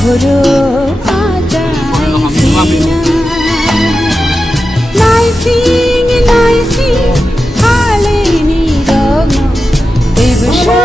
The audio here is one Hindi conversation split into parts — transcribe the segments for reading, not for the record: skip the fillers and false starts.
ভোরো আজাই নাইসিং হালেনি রগ্ন দেবসে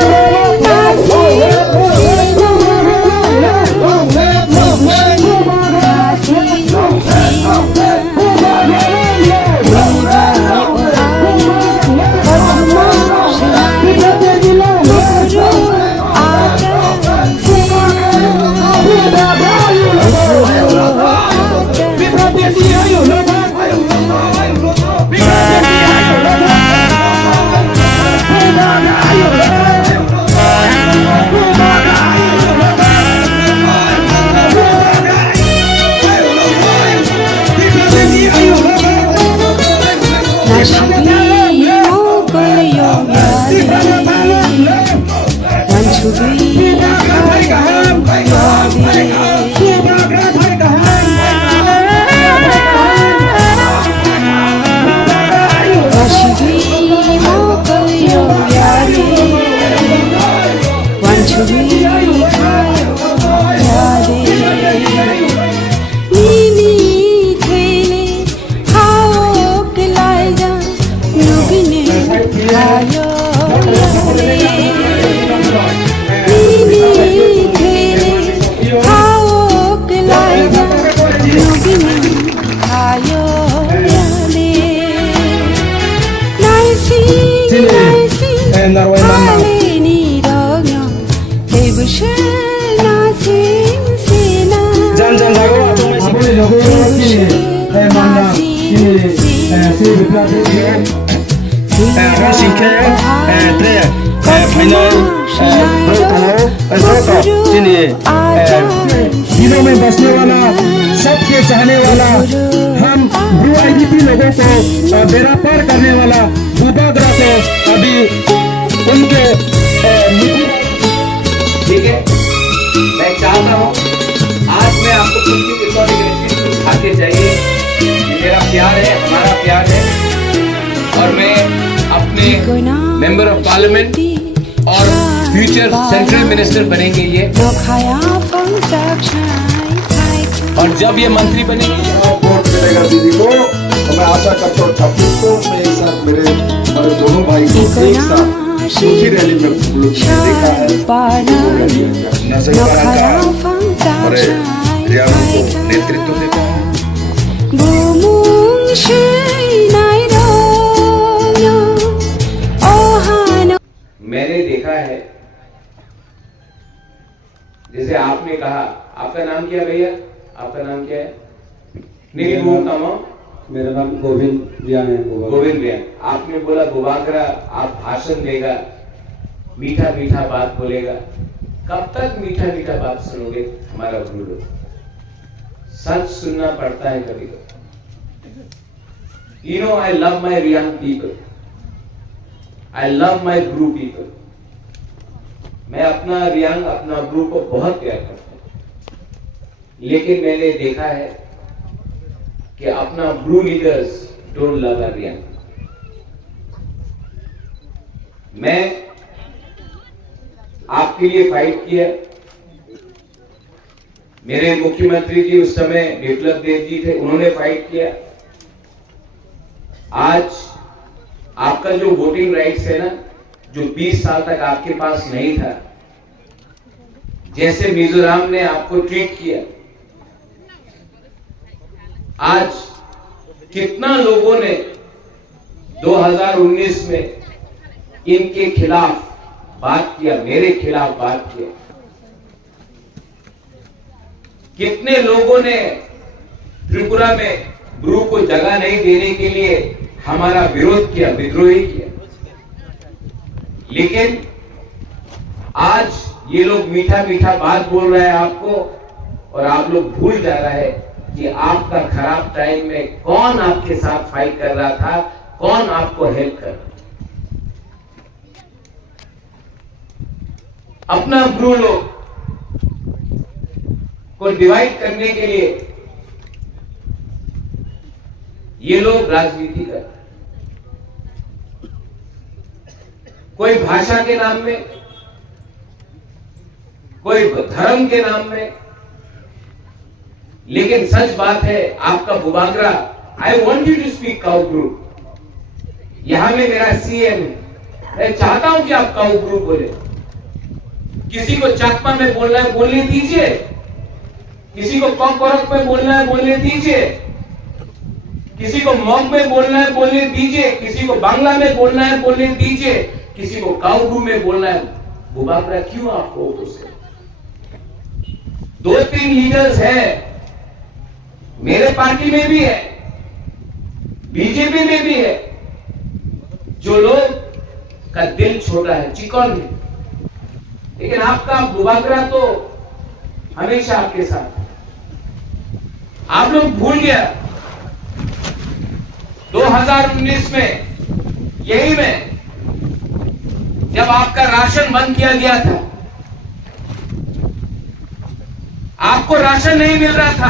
दिनों में बसने वाला, सबके चाहने वाला, हम ब्रू आईडीपी लोगों को बेड़ा पार करने वाला भूभाद्रा को अभी उनके ठीक है। मैं चाहता हूँ आज मैं आपको आके चाहिए, मेरा प्यार है, हमारा प्यार है, और मैं अपने मेंबर ऑफ पार्लियामेंट और फ्यूचर सेंट्रल मिनिस्टर बनेंगे ये, और जब ये मंत्री बनेंगे वोट मिलेगा दीदी को, और मैं आशा करता हूँ 26 को मैं एक साथ मेरे दोनों भाई को एक साथ दूसरी रैली में देखा है। नेतृत्व देता है। मैंने देखा है, जैसे आपने कहा, आपका नाम क्या भैया, आपका नाम क्या है? नहीं बोलता हूँ, मेरा नाम गोविंद रियान है। गोविंद रियान। आपने बोला भूभाद्रा आप भाषण देगा, मीठा मीठा बात बोलेगा। कब तक मीठा मीठा बात सुनोगे हमारा ब्रू लोग? सच सुनना पड़ता है कभी कभी। You know, I love my Riyan people. I love my Bru people. मैं अपना रियांग, अपना ब्रू को बहुत प्यार करता हूँ, लेकिन मैंने देखा है कि अपना Bru leaders don't love a Reang. मैं आपके लिए फाइट किया, मेरे मुख्यमंत्री जी उस समय बिप्लब देव जी थे, उन्होंने फाइट किया। आज आपका जो वोटिंग राइट्स है ना, जो 20 साल तक आपके पास नहीं था, जैसे मिजोरम ने आपको ट्रीट किया, आज कितना लोगों ने 2019 में इनके खिलाफ बात किया, मेरे खिलाफ बात किया। कितने लोगों ने त्रिपुरा में ब्रू को जगह नहीं देने के लिए हमारा विरोध किया, विद्रोही किया। लेकिन आज ये लोग मीठा मीठा बात बोल रहे हैं आपको, और आप लोग भूल जा रहे हैं कि आपका खराब टाइम में कौन आपके साथ फाइट कर रहा था, कौन आपको हेल्प कर रहा था। अपना ब्रू लोग को डिवाइड करने के लिए ये लोग राजनीति कर रहे हैं। कोई भाषा के नाम में, कोई धर्म के नाम में, लेकिन सच बात है आपका बुबागरा, I want you to speak Kau Bru. यहां में मेरा सीएम, मैं चाहता हूं कि आप काउ ब्रू बोले। किसी को चकमा में बोलना है बोलने दीजिए, किसी को कॉकरोच में बोलना है बोलने दीजिए, किसी को मॉग में बोलना है बोलने दीजिए, किसी को बांग्ला में बोलना है बोलने दीजिए, किसी को काउ ब्रू में बोलना है। बुबागरा क्यों आपको उससे? 2-3 लीडर्स हैं, मेरे पार्टी में भी है, बीजेपी में भी है, जो लोग का दिल छोटा है, चिकन है, लेकिन आपका बुबागरा तो हमेशा आपके साथ है। आप लोग भूल गया 2019 में यही में जब आपका राशन बंद किया गया था, आपको राशन नहीं मिल रहा था,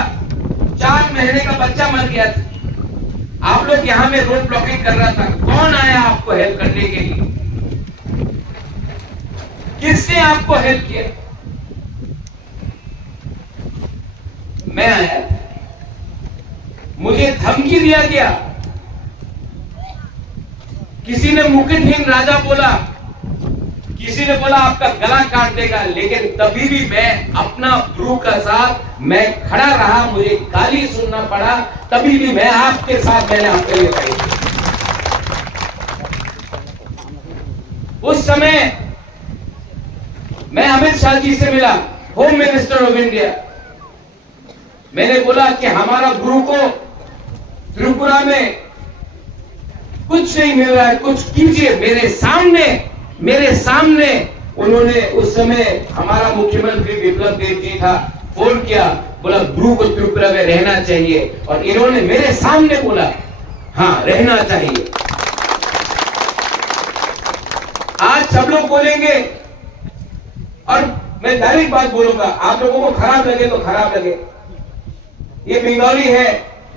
4 महीने का बच्चा मर गया था, आप लोग यहां में रोड ब्लॉकिंग कर रहा था। कौन आया आपको हेल्प करने के लिए? किसने आपको हेल्प किया? मैं आया, मुझे धमकी दिया गया, किसी ने मुकुटहीन राजा बोला, किसी ने बोला आपका गला काट देगा, लेकिन तभी भी मैं अपना ब्रू का साथ मैं खड़ा रहा। मुझे गाली सुनना पड़ा, तभी भी मैं आपके साथ, मैंने आपके लिए खड़ी। उस समय मैं अमित शाह जी से मिला, होम मिनिस्टर ऑफ इंडिया। मैंने बोला कि हमारा ब्रू को त्रिपुरा में कुछ नहीं मिल रहा है, कुछ कीजिए। मेरे सामने उन्होंने उस समय हमारा मुख्यमंत्री बिप्लब देव जी था, फोन किया, बोला ब्रू को त्रिपुरा में रहना चाहिए, और इन्होंने मेरे सामने बोला हाँ रहना चाहिए। आज सब लोग बोलेंगे, और मैं डायरेक्ट बात बोलूंगा, आप लोगों को खराब लगे तो खराब लगे, ये बंगाली है,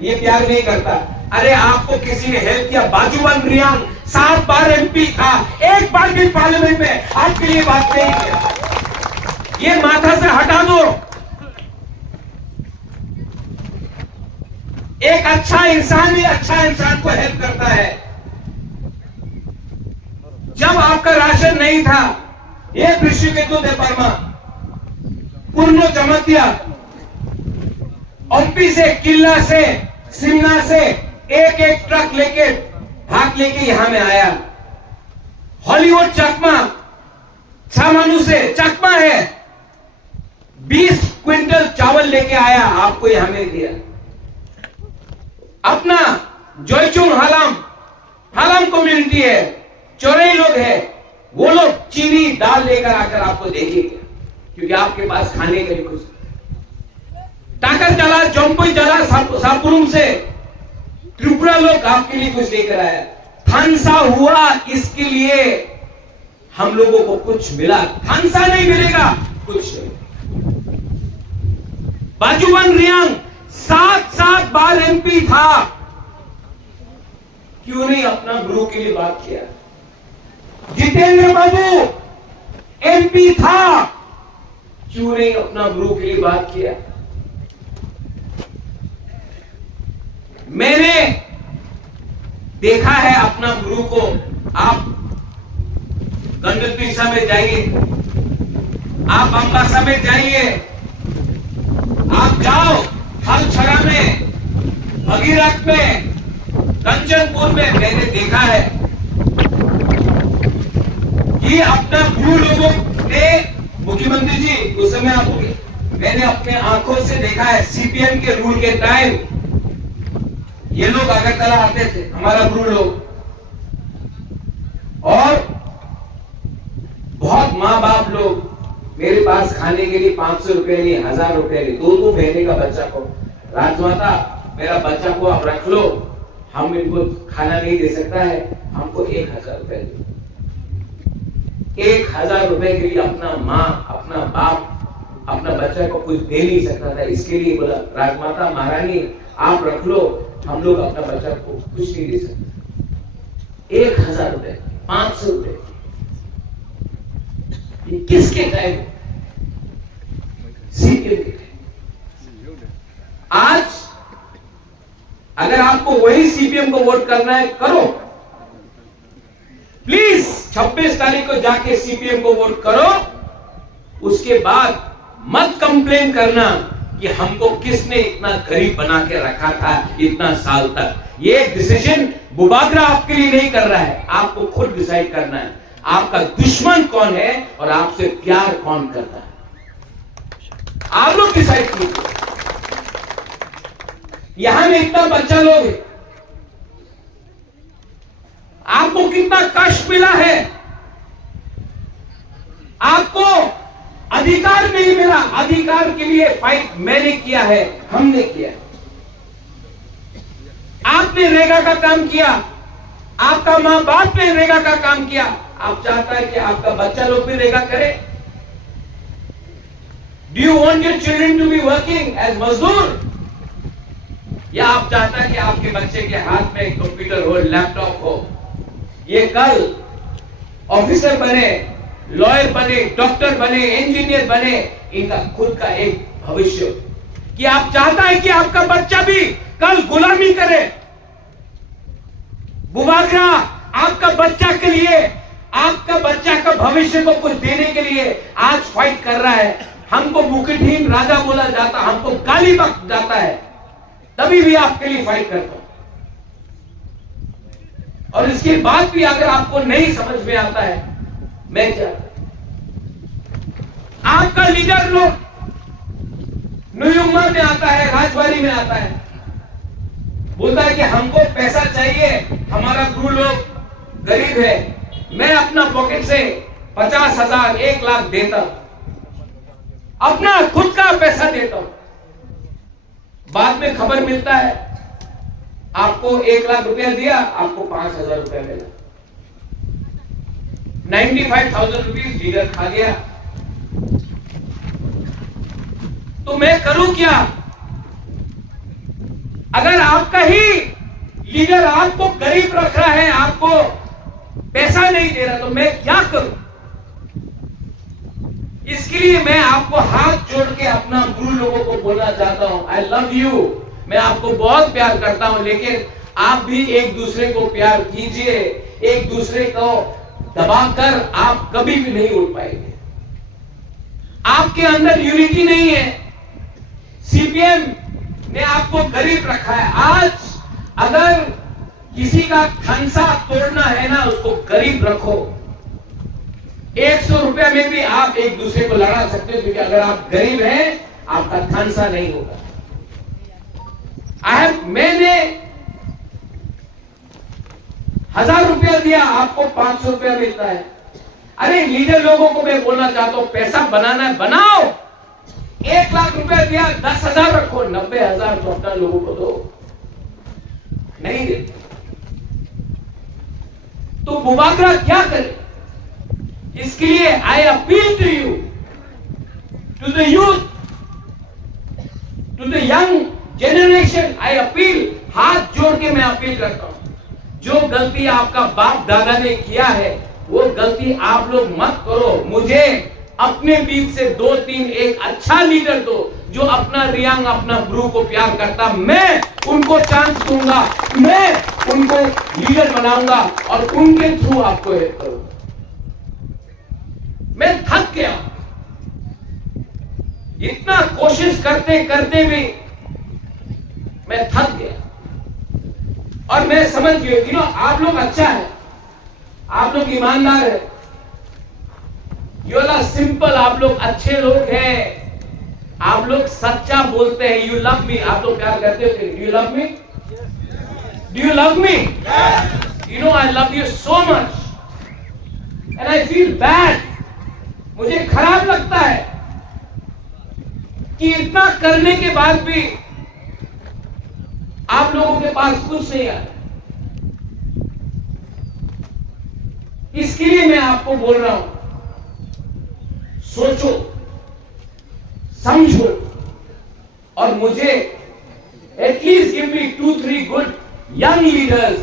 ये प्यार नहीं करता। अरे आपको किसी ने हेल्प किया? बाजूबन रियांग 7 बार एमपी था, एक बार भी पार्लियामेंट में आपके लिए बात नहीं किया। ये माथा से हटा दो। एक अच्छा इंसान ही अच्छा इंसान को हेल्प करता है। जब आपका राशन नहीं था, ये ऋषिकेतु देवर्मा पूर्ण चमत्या ओपी से, किला से, सिमना से एक ट्रक लेके भाग लेके यहां में आया। हॉलीवुड चकमा छामानू से चकमा है, 20 क्विंटल चावल लेके आया, आपको यहां में दिया। अपना जोईचुंग हालाम कम्युनिटी है, चौरई लोग है, वो लोग चीनी दाल लेकर आकर आपको देंगे, क्योंकि आपके पास खाने के लिए कुछ। टाकर चला, जम्पुई चला, सापुरुम से त्रिपुरा लोग आपके लिए कुछ लेकर आया। थानसा हुआ, इसके लिए हम लोगों को कुछ मिला। थानसा नहीं मिलेगा कुछ नहीं। बाजूबन रियांग 7 बार एमपी था, क्यों नहीं अपना ब्रू के लिए बात किया? जितेंद्र बाबू एमपी था, क्यों नहीं अपना ब्रू के लिए बात किया? मैंने देखा है अपना ब्रू को। आप गंडतीसा में जाइए, आप अम्बासा में जाइए, आप जाओ हलछड़ा में, भगीरथ में, कंचनपुर में, मैंने देखा है कि अपना ब्रू लोगों ने, मुख्यमंत्री जी उस समय आपको मैंने अपने आंखों से देखा है, सीपीएम के रूल के टाइम ये लोग अगरतला आते थे, हमारा ब्रू लोग, और बहुत माँ बाप लोग मेरे पास खाने के लिए 500 रुपए नहीं, 1000 रुपए नहीं, 2 महीने का बच्चा को, राजमाता मेरा बच्चा को आप रख लो, हम इनको खाना नहीं दे सकता है, हमको 1000 रुपए दो। 1000 रुपए के लिए अपना माँ, अपना बाप, अपना बच्चा को कुछ दे नहीं सकता था, इसके लिए बोला राजमाता महारानी आप रख लो, हम लोग अपना बच्चा को कुछ नहीं दे सकते। 1000 रुपए, 500 रुपए, ये किसके गए? सीपीएम के। अगर आपको वही सीपीएम को वोट करना है करो, प्लीज 26 तारीख को जाके सीपीएम को वोट करो। उसके बाद मत कंप्लेन करना कि हमको किसने इतना गरीब बना के रखा था इतना साल तक। ये डिसीजन बुबागरा आपके लिए नहीं कर रहा है, आपको खुद डिसाइड करना है आपका दुश्मन कौन है और आपसे प्यार कौन करता है। आप लोग डिसाइड कीजिए। यहां में इतना बच्चा लोग है, आपको कितना कष्ट मिला है, आपको अधिकार नहीं मिला, अधिकार के लिए फाइट मैंने किया है, हमने किया है। आपने रेगा का काम किया, आपका मां बाप ने रेगा का काम किया। आप चाहता है कि आपका बच्चा लोग भी रेगा करे? Do you want your children to be working as मजदूर? या आप चाहता है कि आपके बच्चे के हाथ में कंप्यूटर हो, लैपटॉप हो, ये कल ऑफिसर बने, लॉयर बने, डॉक्टर बने, इंजीनियर बने, इनका खुद का एक भविष्य। कि आप चाहता है कि आपका बच्चा भी कल गुलामी करे? बुबागरा आपका बच्चा के लिए, आपका बच्चा का भविष्य को कुछ देने के लिए आज फाइट कर रहा है। हमको मुकुटहीन राजा बोला जाता, हमको गाली बक जाता है, तभी भी आपके लिए फाइट करता हूं। और इसके बाद भी अगर आपको नहीं समझ में आता है मैं क्या, आपका लीडर लोग न्यूयुम्मा में आता है, राजबाड़ी में आता है, बोलता है कि हमको पैसा चाहिए, हमारा गुरु लोग गरीब है, मैं अपना पॉकेट से 50,000 1 लाख देता, अपना खुद का पैसा देता हूं। बाद में खबर मिलता है आपको 1 लाख रुपया दिया, आपको 5,000 रुपया मिला, 95,000 रुपीज लीडर खा गया। तो मैं करूं क्या? अगर आपका ही लीडर आपको गरीब रख रहा है, आपको पैसा नहीं दे रहा, तो मैं क्या करूं? इसके लिए मैं आपको हाथ जोड़ के अपना गुरु लोगों को बोलना चाहता हूं, आई लव यू। मैं आपको बहुत प्यार करता हूं, लेकिन आप भी एक दूसरे को प्यार कीजिए। एक दूसरे को दबाकर आप कभी भी नहीं उठ पाएंगे। आपके अंदर यूनिटी नहीं है। सीपीएम ने आपको गरीब रखा है। आज अगर किसी का खंसा तोड़ना है ना, उसको गरीब रखो। 100 रुपया में भी आप एक दूसरे को लड़ा सकते हो, क्योंकि अगर आप गरीब हैं आपका खंसा नहीं होगा। मैंने 1000 रुपया दिया, आपको 500 रुपया मिलता है। अरे लीडर लोगों को मैं बोलना चाहता हूं, पैसा बनाना है बनाओ। 1 लाख रुपया दिया, 10,000 रखो, 90,000 तो अपना लोगों को दो। नहीं देते तो बुबागरा क्या करे? इसके लिए I appeal to you, to the youth, to the young generation, I appeal, हाथ जोड़ के मैं अपील करता हूं। जो गलती आपका बाप दादा ने किया है वो गलती आप लोग मत करो। मुझे अपने बीच से 2-3 एक अच्छा लीडर दो जो अपना रियांग, अपना ब्रू को प्यार करता। मैं उनको चांस दूंगा, मैं उनको लीडर बनाऊंगा और उनके थ्रू आपको हेल्प करूंगा। मैं थक गया, इतना कोशिश करते करते भी मैं थक गया। और मैं समझ गया, आप लोग अच्छा है, आप लोग ईमानदार है, यू आर सिंपल, आप लोग अच्छे लोग हैं, आप लोग सच्चा बोलते हैं। यू लव मी, आप लोग प्यार करते हो। Do you love me? Do you love me? You know I love you so much and I feel bad. मुझे खराब लगता है कि इतना करने के बाद भी आप लोगों के पास कुछ नहीं आया। इसके लिए मैं आपको बोल रहा हूं, सोचो, समझो और मुझे at least give me 2-3 good young leaders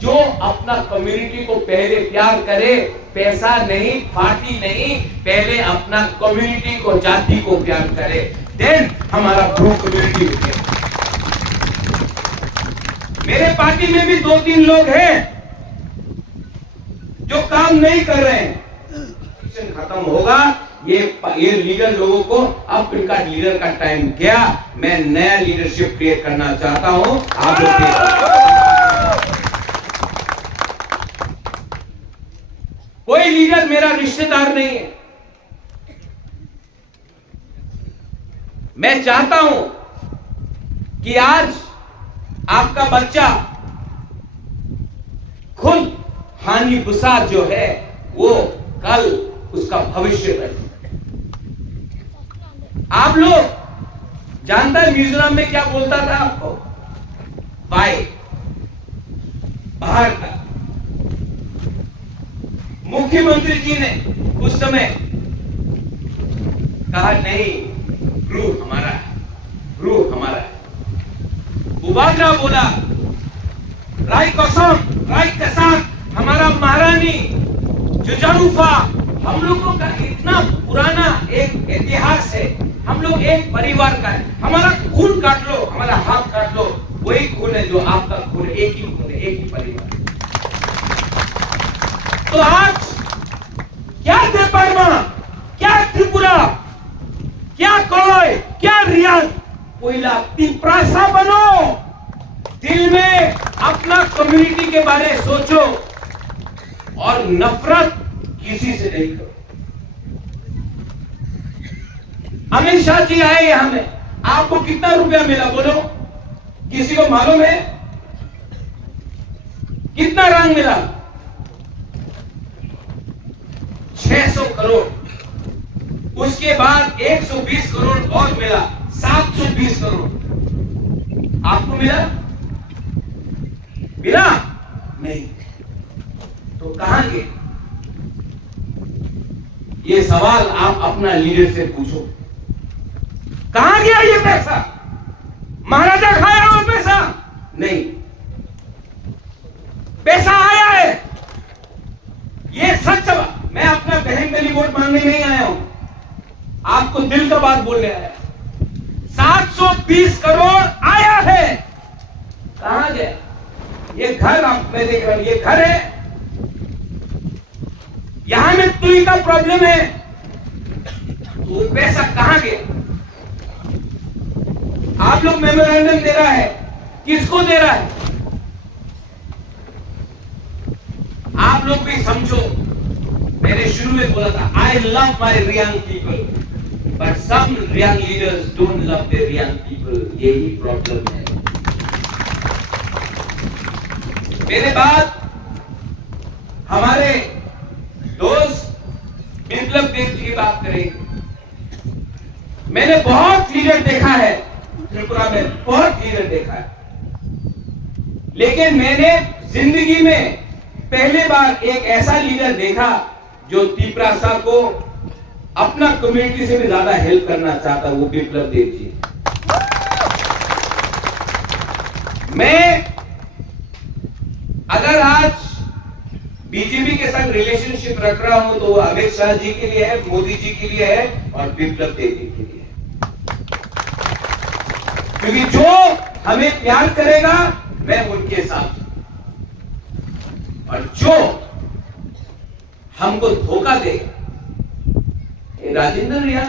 जो अपना कम्युनिटी को पहले प्यार करे, पैसा नहीं, पार्टी नहीं, पहले अपना कम्युनिटी को, जाति को प्यार करे, देन हमारा ब्रू कम्युनिटी मेरे पार्टी में भी 2-3 लोग हैं जो काम नहीं कर रहे हैं। इलेक्शन खत्म होगा, ये लीडर लोगों को अब इनका लीडर का टाइम गया। मैं नया लीडरशिप क्रिएट करना चाहता हूं आप लोग के। कोई लीडर मेरा रिश्तेदार नहीं है। मैं चाहता हूं कि आज आपका बच्चा खुद हानि बुसार जो है वो कल उसका भविष्य बने। आप लोग जानता है मिजोरम में क्या बोलता था आपको? बाय बाहर का मुख्यमंत्री जी ने उस समय कहा नहीं, ग्रू हमारा है, ग्रू हमारा है। बुबाग्रा बोला राय के साथ हमारा महारानी जुजारूफा, हम लोगों का इतना पुराना एक इतिहास है, हम लोग एक परिवार का है। हमारा खून काट लो, हमारा हाथ काट लो, वही खून है जो आपका खून है, एक ही खून है, एक ही परिवार। तो आज क्या देपरमा, क्या त्रिपुरा, क्या कोय, क्या रियाद, कोयला तिप्रासा बनो। दिल में अपना कम्युनिटी के बारे में सोचो और नफरत किसी से नहीं करो। अमित शाह जी आए यहां में, आपको कितना रुपया मिला बोलो? किसी को मालूम है? कितना रंग मिला? 600 करोड़। उसके बाद 120 करोड़ और मिला, 720 करोड़। आपको मिला? मिला नहीं तो कहां गए? ये सवाल आप अपना लीडर से पूछो। कहां गया ये पैसा? महाराजा खाया वो पैसा? नहीं, पैसा आया है। ये सच बात। मैं अपना बहन के लिए वोट मांगने नहीं आया हूं, आपको दिल का बात बोलने आया। 720 करोड़ आया है, कहां गया? ये घर आप मैं देख रहा हूं, ये घर है, यहां में तुई का प्रॉब्लम है, तो वो पैसा कहां गया? आप लोग मेमोरेंडम दे रहा है, किसको दे रहा है? आप लोग भी समझो। मैंने शुरू में बोला था I love my Reang people, but some Reang leaders don't love their Reang people. यही प्रॉब्लम है। मेरे बाद हमारे दोस्त बिप्लब देव जी की बात करेंगे। मैंने बहुत लीडर देखा है त्रिपुरा में, बहुत लीडर देखा है, लेकिन मैंने जिंदगी में पहली बार एक ऐसा लीडर देखा जो तिप्रासा को अपना कम्युनिटी से भी ज्यादा हेल्प करना चाहता, वो बिप्लब देव जी। मैं अगर आज बीजेपी के साथ रिलेशनशिप रख रहा हूं तो वो अमित शाह जी के लिए है, मोदी जी के लिए है और बिप्लब देव जी के लिए है। क्योंकि जो हमें प्यार करेगा मैं उनके साथ, और जो हमको धोखा देगा, राजेंद्र रिया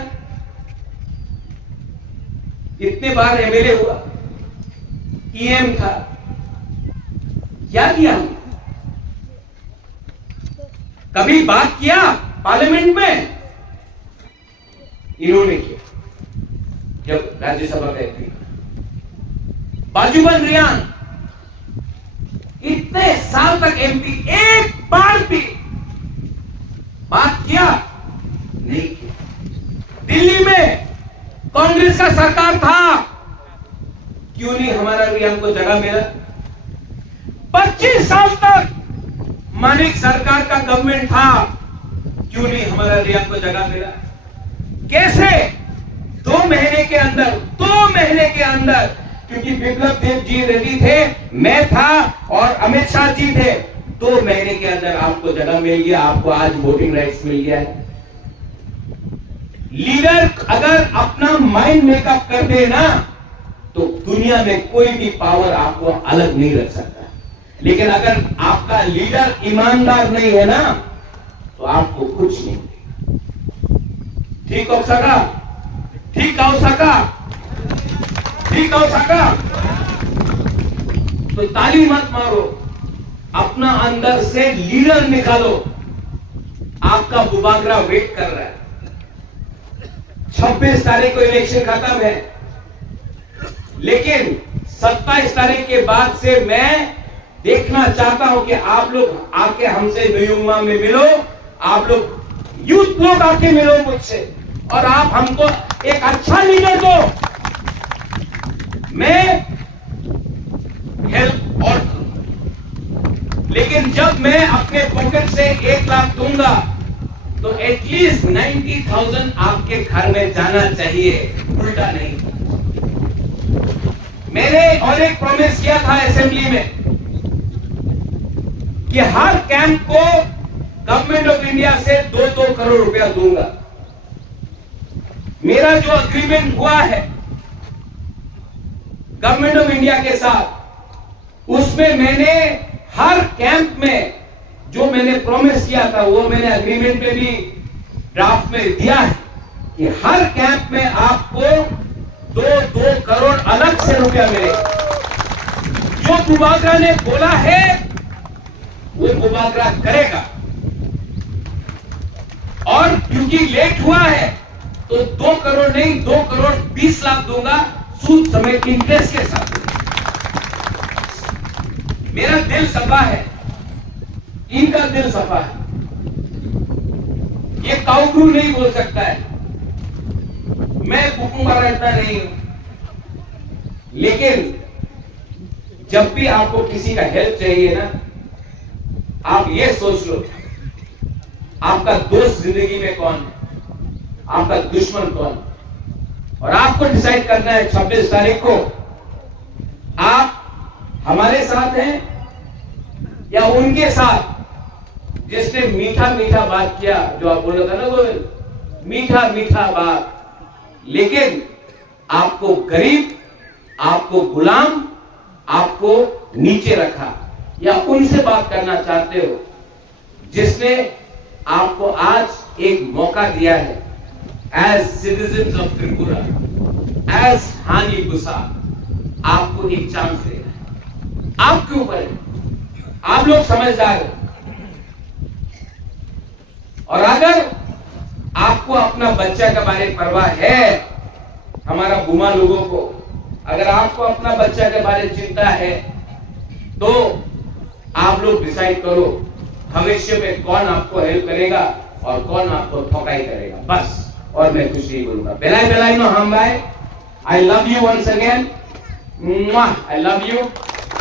इतने बार एमएलए हुआ, ईएम था, क्या किया? कभी बात किया पार्लियामेंट में? इन्होंने किया जब राज्यसभा का एमपी। बाजूबन रियान इतने साल तक एमपी, एक बार भी बात किया नहीं किया। दिल्ली में कांग्रेस का सरकार था, क्यों नहीं हमारा रियान को जगह मिला? 25 साल तक मानिक सरकार का गवर्नमेंट था, क्यों नहीं हमारा रियान को जगह मिला? कैसे 2 महीने के अंदर, क्योंकि बिप्लब देव जी रेडी थे, मैं था और अमित शाह जी थे, 2 महीने के अंदर आपको जगह मिल गया, आपको आज वोटिंग राइट्स मिल गया है। लीडर अगर अपना माइंड मेकअप कर दे ना तो दुनिया में कोई भी पावर आपको अलग नहीं रख सकता। लेकिन अगर आपका लीडर ईमानदार नहीं है ना, तो आपको कुछ नहीं। ठीक हो सका? ठीक हो सका? ठीक हो सका? तो ताली मत मारो, अपना अंदर से लीडर निकालो। आपका बुबागरा वेट कर रहा है। 26 तारीख को इलेक्शन खत्म है, लेकिन 27 तारीख के बाद से मैं देखना चाहता हूं कि आप लोग आके हमसे न्यूयुमा में मिलो, आप लोग यूथ लोग आके मिलो मुझसे, और आप हमको एक अच्छा लीडर दो। मैं हेल्प और, लेकिन जब मैं अपने पॉकेट से 1 लाख दूंगा तो एटलीस्ट 90,000 आपके घर में जाना चाहिए, उल्टा नहीं। मैंने और एक प्रॉमिस किया था असेंबली में कि हर कैंप को गवर्नमेंट ऑफ इंडिया से 2-2 करोड़ रुपया दूंगा। मेरा जो अग्रीमेंट हुआ है गवर्नमेंट ऑफ इंडिया के साथ, उसमें मैंने हर कैंप में जो मैंने प्रॉमिस किया था वो मैंने अग्रीमेंट में भी ड्राफ्ट में दिया है कि हर कैंप में आपको 2-2 करोड़ अलग से रुपया मिलेगा। जो बुबागरा ने बोला है वो बुबागरा करेगा, और क्योंकि लेट हुआ है तो 2 करोड़ नहीं 2 करोड़ 20 लाख दूंगा, सूद समेत इंटरेस्ट के साथ। मेरा दिल सफा है, इनका दिल सफा है। ये काउगरू नहीं बोल सकता है, मैं भूखूंगा रहता नहीं हूं। लेकिन जब भी आपको किसी का हेल्प चाहिए ना, आप ये सोच लो आपका दोस्त जिंदगी में कौन है, आपका दुश्मन कौन है, और आपको डिसाइड करना है 26 तारीख को आप हमारे साथ हैं या उनके साथ जिसने मीठा मीठा बात किया, जो आप बोल रहे थे ना गोविंद, मीठा मीठा बात, लेकिन आपको गरीब, आपको गुलाम, आपको नीचे रखा, या उनसे बात करना चाहते हो जिसने आपको आज एक मौका दिया है as citizens of Tripura, as हानि गुसा, आपको एक चांस देना है। आपके ऊपर है, आप लोग समझदार हैं। और अगर आपको अपना बच्चा के बारे में परवाह है, हमारा बुमा लोगों को, अगर आपको अपना बच्चा के बारे में चिंता है, तो आप लोग डिसाइड करो भविष्य में कौन आपको हेल्प करेगा और कौन आपको ठोकाई करेगा, बस। और मैं कुछ नहीं बोलूंगा। बेलाई बेलाई नो हम भाई, I love you once again, I love you,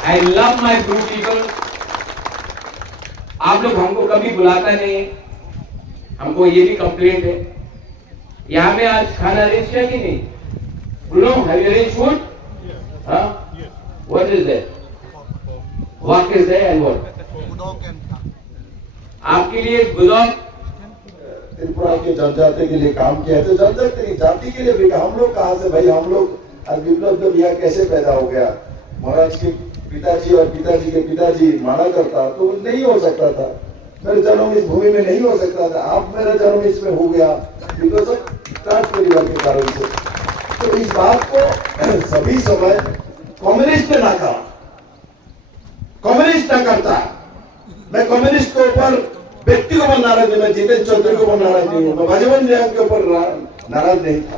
I love my Bru people. आप लोग हमको कभी बुलाता नहीं, हमको ये भी कंप्लेंट है। यहाँ में आज खाना अरेंज किया कि नहीं? Bruno, have you arranged food? Huh? What is there? What is there and what? आपके लिए गुदौक त्रिपुरा के जनजाति के लिए काम किया है, तो जनजाति नहीं जाति के लिए भी। हम लोग कहाँ से भाई, हम लोग आज विप्लव जब यहाँ कैसे पैदा हो गया, महाराज के पिताजी और पिताजी के पिताजी माना करता तो नहीं हो सकता था। मेरा जन्म इस भूमि में नहीं हो सकता था, आप मेरा जन्म इसमें हो गया बिकॉज ऑफ ट्रांस परिवार के कारण से। तो इस बात को सभी समय कम्युनिस्ट ने ना कहा, कम्युनिस्ट ना करता। मैं कम्युनिस्ट के ऊपर व्यक्ति को ऊपर नाराज नहीं, मैं जितेंद्र चौधरी को ऊपर नाराज नहीं हूँ, मैं भाजपा के ऊपर नाराज नहीं था।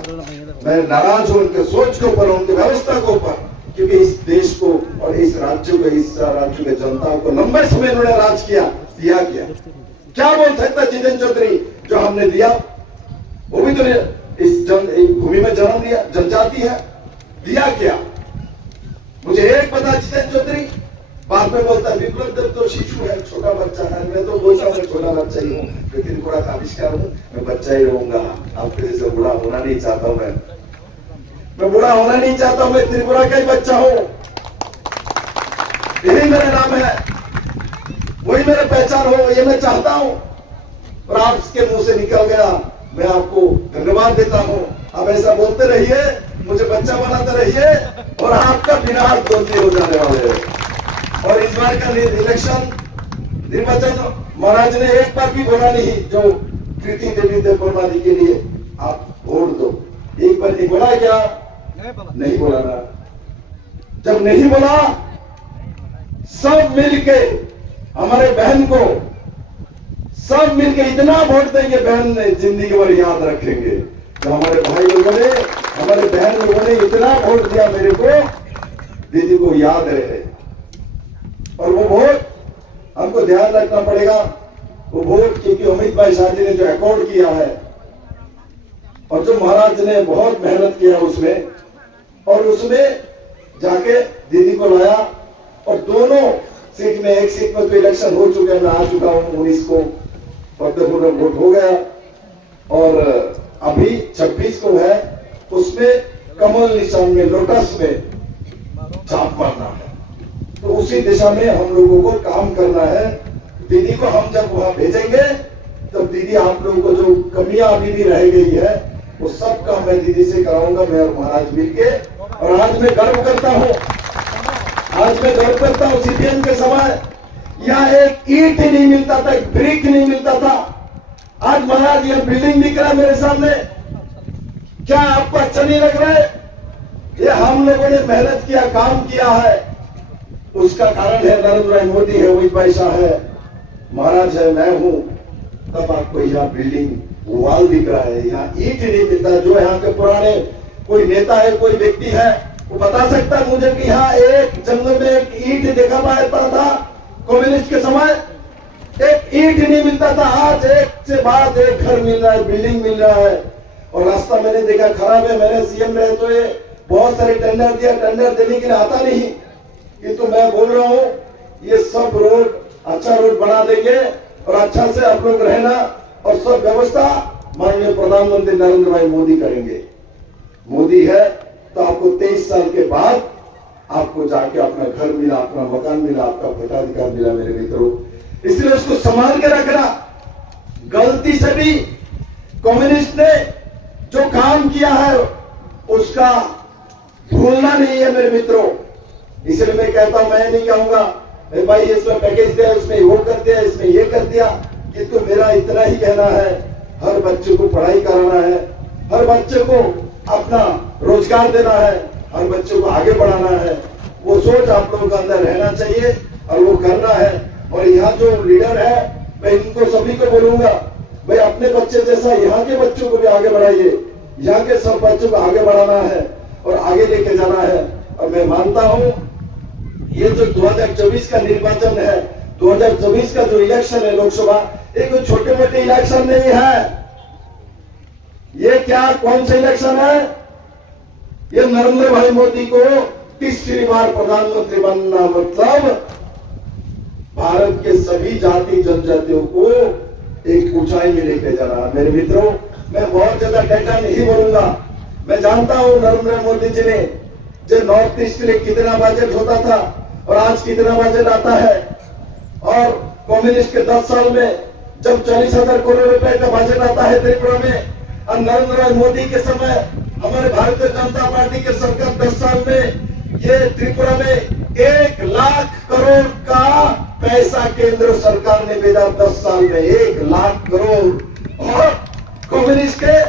मैं नाराज हूँ उनके सोच के ऊपर, उनकी व्यवस्था के ऊपर, क्योंकि इस देश को और इस राज्य को, इस राज्य के जनता को लंबे समय उन्होंने राज किया, दिया किया। क्या बोल सकता जितेंद्र चौधरी जो हमने दिया, वो भी तो इस भूमि में जन्म लिया, जनजाति है, दिया क्या? मुझे एक पता, जितेंद्र चौधरी बाद में बोलता है विप्लव देव तो शिशु है, छोटा बच्चा है। मैं तो बोलता हूँ छोटा बच्चा ही हूँ, लेकिन त्रिपुरा का आविष्कार हूँ, मैं बच्चा ही रहूंगा। आपके जैसे बूढ़ा होना नहीं चाहता हूँ, मैं बूढ़ा होना नहीं चाहता हूँ, मैं त्रिपुरा का ही बच्चा हूँ। यही मेरा नाम है, वही मेरा पहचान हो, ये मैं चाहता हूँ। और आपके मुंह से निकल गया, मैं आपको धन्यवाद देता हूँ। आप ऐसा बोलते रहिए, मुझे बच्चा बनाते रहिए और आपका विनाश दोषी हो जाने वाले हैं। और इस बार का इलेक्शन निर्वाचन महाराज ने एक बार भी बोला नहीं जो कृति देवी देववर्मा जी के लिए आप वोट दो, एक बार नहीं बोला क्या? नहीं बोला ना। जब नहीं बोला, सब मिलके हमारे बहन को सब मिलके इतना वोट देंगे, बहन ने जिंदगी भर याद रखेंगे। तो हमारे भाई लोगों ने, हमारे बहन लोगों ने इतना वोट दिया मेरे को, दीदी को याद रहे। और वो वोट हमको ध्यान रखना पड़ेगा, वो वोट क्योंकि अमित भाई शाह जी ने जो अकॉर्ड किया है और जो महाराज ने बहुत मेहनत किया उसमें, और उसमें जाके दीदी को लाया। और दोनों सीट में, एक सीट में तो इलेक्शन हो चुका है, मैं आ चुका हूं 19 को फतेहपुर में वोट हो गया, और अभी 26 को है, उसमें कमल निशान में, लोटस में छाप मारना है। तो उसी दिशा में हम लोगों को काम करना है। दीदी को हम जब वहां भेजेंगे तब दीदी आप लोगों को जो कमियां अभी भी रह गई है वो सब काम मैं दीदी से कराऊंगा, मैं और महाराज मिलके। और आज मैं गर्व करता हूं, आज मैं गर्व करता हूं, सीपीएम के समय यहाँ एक ईंट ही नहीं मिलता था, एक ब्रिक नहीं मिलता था। आज महाराज यह बिल्डिंग दिख रहा है मेरे सामने, क्या आपको अच्छा नहीं लग रहा है? ये हम लोगों ने मेहनत किया, काम किया है, उसका कारण है नरेंद्र भाई मोदी है, अमित भाई शाह है, महाराज है, मैं हूं। तब आपको यहाँ बिल्डिंग वाल दिख रहा है, यहाँ ईंट नहीं मिलता। जो यहाँ के पुराने कोई नेता है, कोई व्यक्ति है, वो बता सकता है मुझे कि यहाँ एक जंगल में एक ईंट देखा पाता था कम्युनिस्ट के समय, एक ईंट नहीं मिलता था। आज एक से बाद एक घर मिल रहा है, बिल्डिंग मिल रहा है। और रास्ता मैंने देखा खराब है, मैंने सीएम रहे तो ये बहुत सारे टेंडर दिया, टेंडर देने के लिए आता नहीं, किंतु मैं बोल रहा हूँ ये सब रोड अच्छा रोड बना देंगे और अच्छा से आप लोग रहना, और सब व्यवस्था माननीय प्रधानमंत्री नरेंद्र भाई मोदी करेंगे। मोदी है तो आपको 23 साल के बाद आपको जाके अपना घर मिला, अपना मकान मिला, आपका भोटाधिकार मिला मेरे मित्रों। इसलिए उसको संभाल के रखना। गलती से भी कम्युनिस्ट ने जो काम किया है उसका भूलना नहीं है मेरे मित्रों। इसलिए मैं कहता हूं, मैं नहीं कहूंगा भाई इसमें पैकेज दिया, इसमें वो कर दिया, इसमें ये कर दिया, किंतु मेरा इतना ही कहना है, हर बच्चे को पढ़ाई कराना है, हर बच्चे को अपना रोजगार देना है, हर बच्चे को आगे बढ़ाना है। वो सोच आप लोगों के अंदर रहना चाहिए और वो करना है। और यहाँ जो लीडर है मैं इनको सभी को बोलूंगा, भाई अपने बच्चे जैसा यहाँ के बच्चों को भी आगे बढ़ाइए, यहाँ के सब बच्चों को आगे बढ़ाना है और आगे लेके जाना है। और मैं मानता हूँ ये जो 2024 का निर्वाचन है, 2024 का जो इलेक्शन है लोकसभा, ये कोई छोटे मोटे इलेक्शन नहीं है। ये क्या कौन सा इलेक्शन है? ये नरेंद्र भाई मोदी को तीसरी बार प्रधानमंत्री बनना, मतलब भारत के सभी जाति जनजातियों को एक ऊंचाई में लेके जाना। मेरे मित्रों, मैं बहुत ज्यादा डेटा नहीं बोलूंगा। मैं जानता हूं नरेंद्र मोदी जी ने जो नॉर्थ ईस्ट के लिए कितना बजट होता था और आज कितना बजट आता है। और कम्युनिस्ट के 10 साल में जब 40,000 करोड़ रुपए का बजट आता है त्रिपुरा में, और नरेंद्र भाई मोदी के समय हमारे भारतीय जनता पार्टी के सरकार 10 साल में ये त्रिपुरा में 1 लाख करोड़ का पैसा केंद्र सरकार ने भेजा 10 साल में, 1 लाख करोड़। और कम्युनिस्ट के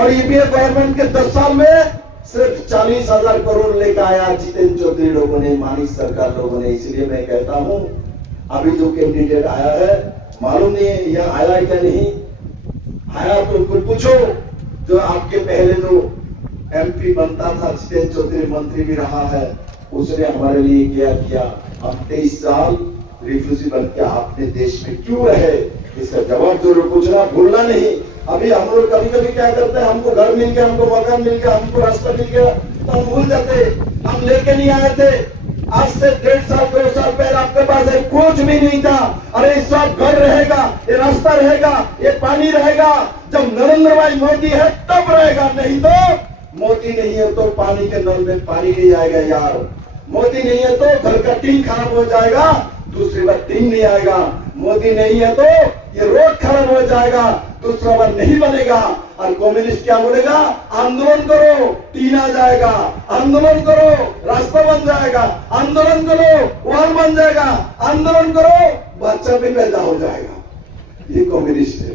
और यूपीए गवर्नमेंट के 10 साल में सिर्फ 40,000 करोड़ लेकर आया जितेंद्र चौधरी लोगों ने, मानिक सरकार लोगों ने। इसलिए मैं कहता हूं अभी जो कैंडिडेट आया है, मालूम नहीं है यहाँ आया क्या नहीं आया, तो उनको पूछो। जो आपके पहले जो एमपी बनता था जितेंद्र चौधरी, मंत्री भी रहा है, उसने हमारे लिए क्या किया। हम 23 साल रिफ्यूजी बन के आपने देश में क्यों रहे, इसका जवाब जरूर पूछना, भूलना नहीं। अभी हम लोग कभी कभी क्या करते हैं, हमको घर मिल गया, हमको मकान मिल गया, हमको रास्ता मिल गया, तो हम भूल जाते हम लेके नहीं आए थे। आज से 1.5 साल 2 साल पहले आपके पास एक कुछ भी नहीं था। अरे सब घर रहेगा, ये रास्ता रहेगा, ये पानी रहेगा, जब नरेंद्र भाई मोदी है तब रहेगा, नहीं तो मोदी नहीं है तो पानी के नल में पानी नहीं आएगा यार। मोदी नहीं है तो घर का टीन खराब हो जाएगा, दूसरी बार टीन नहीं आएगा। मोदी नहीं है तो ये रोड खराब हो जाएगा, दूसरा बार नहीं बनेगा। और कम्युनिस्ट क्या बोलेगा? आंदोलन करो, टीन आ जाएगा, आंदोलन करो, रास्ता बन जाएगा, आंदोलन करो, वाल बन जाएगा, आंदोलन करो, बच्चा भी पैदा हो जाएगा। ये कम्युनिस्ट है,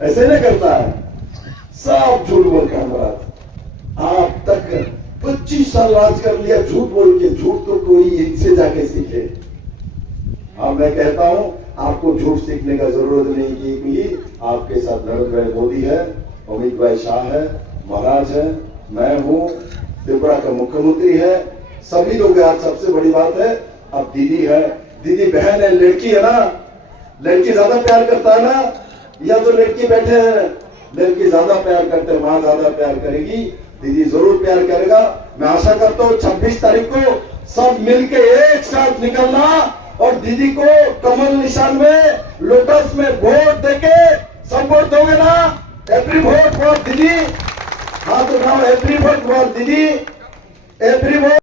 ऐसे नहीं करता है, सब झूठ बोल कर हमारा। आप तक 25 साल राज कर लिया झूठ बोल के। झूठ तो कोई इनसे जाके सीखे। अब मैं कहता हूं आपको झूठ सीखने का जरूरत नहीं, क्योंकि आपके साथ नरेंद्र भाई मोदी है, अमित भाई शाह है, महाराज है, मैं हूं, त्रिपुरा का मुख्यमंत्री है, सभी लोग। आज सबसे बड़ी बात है, अब दीदी है, दीदी बहन है, लड़की है ना, लड़की ज्यादा प्यार करता है ना, या तो लड़की बैठे हैं, लड़की ज्यादा प्यार करते हैं, मां ज्यादा प्यार करेगी, दीदी जरूर प्यार करेगा। मैं आशा करता हूँ 26 तारीख को सब मिलके एक साथ निकलना और दीदी को कमल निशान में, लोटस में वोट देके सब वोट दोगे ना? एवरी वोट फॉर दीदी। हाँ तो नाउ एवरी वोट फॉर दीदी, एवरी वोट।